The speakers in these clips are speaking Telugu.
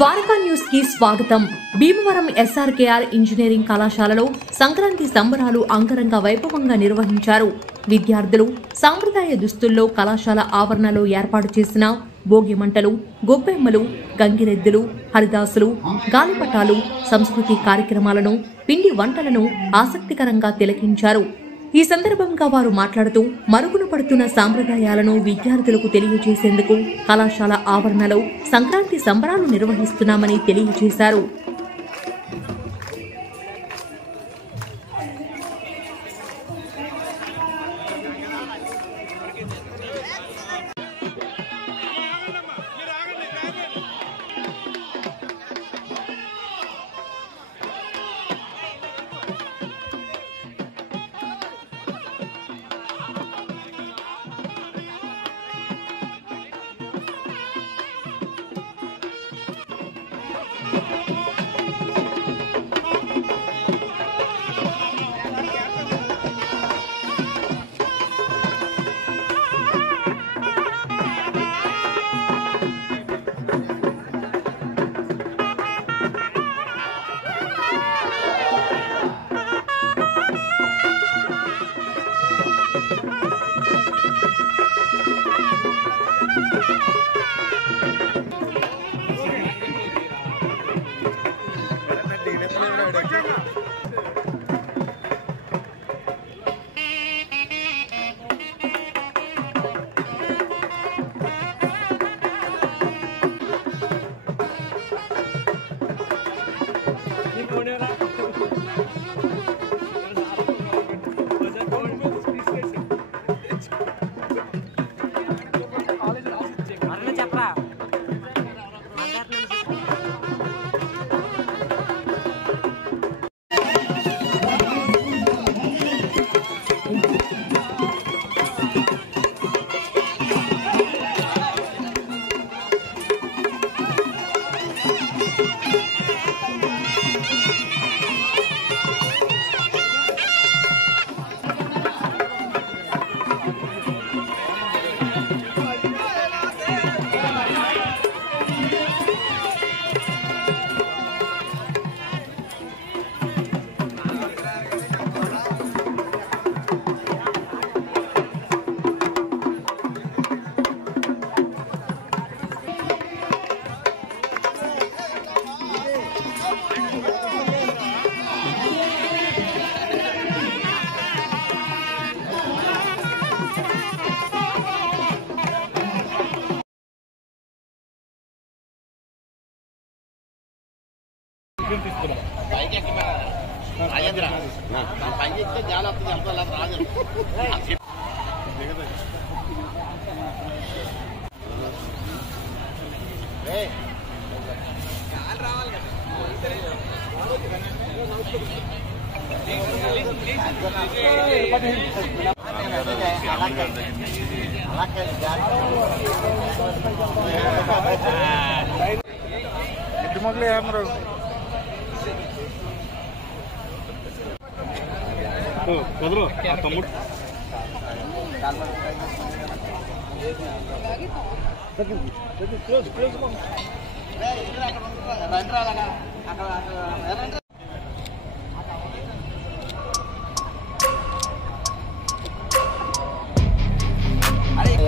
ద్వారకా న్యూస్ కి స్వాగతం. భీమవరం ఎస్ఆర్కేఆర్ ఇంజనీరింగ్ కళాశాలలో సంక్రాంతి సంబరాలు అంగరంగ వైభవంగా నిర్వహించారు. విద్యార్థులు సాంప్రదాయ దుస్తుల్లో కళాశాల ఆవరణలో ఏర్పాటు చేసిన భోగి మంటలు, గొబ్బెమ్మలు, గంగిరెద్దులు, హరిదాసులు, గాలిపటాలు, సంస్కృతి కార్యక్రమాలను, పిండి వంటలను ఆసక్తికరంగా తిలకించారు. ఈ సందర్భంగా వారు మాట్లాడుతూ మరుగున పడుతున్న సాంప్రదాయాలను విద్యార్థులకు తెలియజేసేందుకు కళాశాల ఆవరణలో సంక్రాంతి సంబరాలు నిర్వహిస్తున్నామని తెలియజేశారు.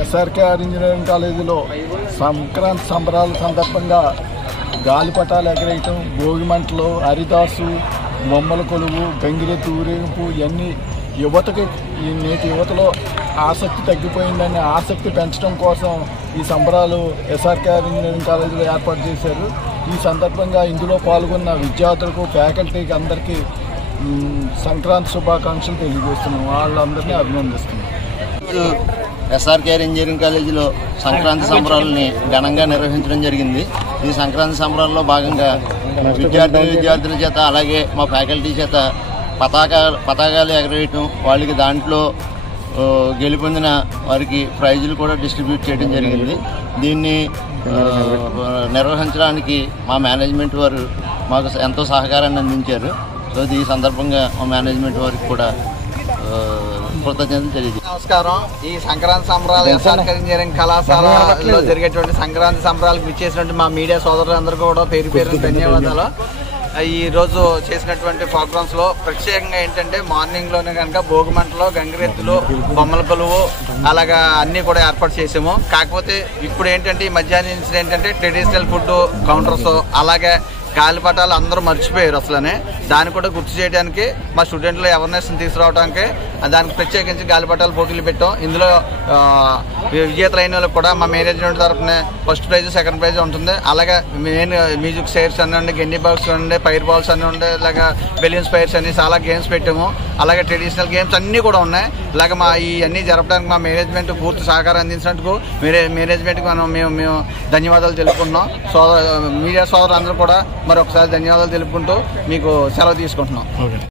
ఎస్ఆర్కేఆర్ ఇంజనీరింగ్ కాలేజీలో సంక్రాంతి సంబరాల సందర్భంగా గాలిపటాలు ఎగరేయటం, భోగి మంటలు, హరిదాసు, బొమ్మల కొలువు, గంగిరెద్దు ఊరేగింపు ఇవన్నీ యువతకి నేటి యువతలో ఆసక్తి తగ్గిపోయిందని ఆసక్తి పెంచడం కోసం ఈ సంబరాలు ఎస్ఆర్కేఆర్ ఇంజనీరింగ్ కాలేజీలో ఏర్పాటు చేశారు. ఈ సందర్భంగా ఇందులో పాల్గొన్న విద్యార్థులకు, ఫ్యాకల్టీకి అందరికీ సంక్రాంతి శుభాకాంక్షలు తెలియజేస్తున్నాం. వాళ్ళందరినీ అభినందిస్తున్నాం. ఎస్ఆర్కేఆర్ ఇంజనీరింగ్ కాలేజీలో సంక్రాంతి సంబరాలని ఘనంగా నిర్వహించడం జరిగింది. ఈ సంక్రాంతి సంబరాల్లో భాగంగా విద్యార్థుల చేత అలాగే మా ఫ్యాకల్టీ చేత పతాకాలు ఎగరేయటం, వాళ్ళకి దాంట్లో గెలుపొందిన వారికి ప్రైజులు కూడా డిస్ట్రిబ్యూట్ చేయడం జరిగింది. దీన్ని నిర్వహించడానికి మా మేనేజ్మెంట్ వారు మాకు ఎంతో సహకారాన్ని అందించారు. సో ఈ సందర్భంగా మా మేనేజ్మెంట్ వారికి కూడా కృతజ్ఞతలు తెలియజేస్తాను. నమస్కారం. ఈ సంక్రాంతి సంబరాలు ఎస్ఆర్కే ఇంజనీరింగ్ కళాశాలలో జరిగేటువంటి సంక్రాంతి సంబరాలకు విచ్చేసినటువంటి మా మీడియా సోదరులందరికీ కూడా పేరు పేరు ధన్యవాదాలు. ఈ రోజు చేసినటువంటి ప్రోగ్రామ్స్ లో ప్రత్యేకంగా ఏంటంటే మార్నింగ్ లోనే కనుక భోగిమంటలో గంగిరెద్దులు, బొమ్మల కొలువు అలాగా అన్ని కూడా ఏర్పాటు చేసాము. కాకపోతే ఇప్పుడు ఏంటంటే ఈ మధ్యాహ్నం నుంచి ఏంటంటే ట్రెడిషనల్ ఫుడ్ కౌంటర్స్ అలాగే గాలిపటాలు అందరూ మర్చిపోయారు అసలనే. దాన్ని కూడా గుర్తు చేయడానికి మా స్టూడెంట్లు అవేర్నెస్ తీసుకురావడానికి దానికి ప్రత్యేకించి గాలిపటాలు పోటీలు పెట్టాం. ఇందులో విజేతలైన వాళ్ళకి కూడా మా మేనేజ్మెంట్ తరఫున ఫస్ట్ ప్రైజ్ సెకండ్ ప్రైజ్ ఉంటుంది. అలాగే మెయిన్ మ్యూజిక్ చైర్స్ అన్నీ ఉండే, గెండి బాక్స్ ఉండే, ఫైర్ బాల్స్ అన్నీ ఉండే, ఇలాగా బెలూన్స్ ఫైర్స్ అన్ని చాలా గేమ్స్ పెట్టాము. అలాగే ట్రెడిషనల్ గేమ్స్ అన్నీ కూడా ఉన్నాయి. ఇలాగ మా ఈ అన్నీ జరపడానికి మా మేనేజ్మెంట్ పూర్తి సహకారం అందించినందుకు మేనేజ్మెంట్కి మేము ధన్యవాదాలు తెలుపుకుంటున్నాం. మీడియా సోదరులందరూ కూడా మరొకసారి ధన్యవాదాలు తెలుపుకుంటూ మీకు సెలవు తీసుకుంటున్నాం.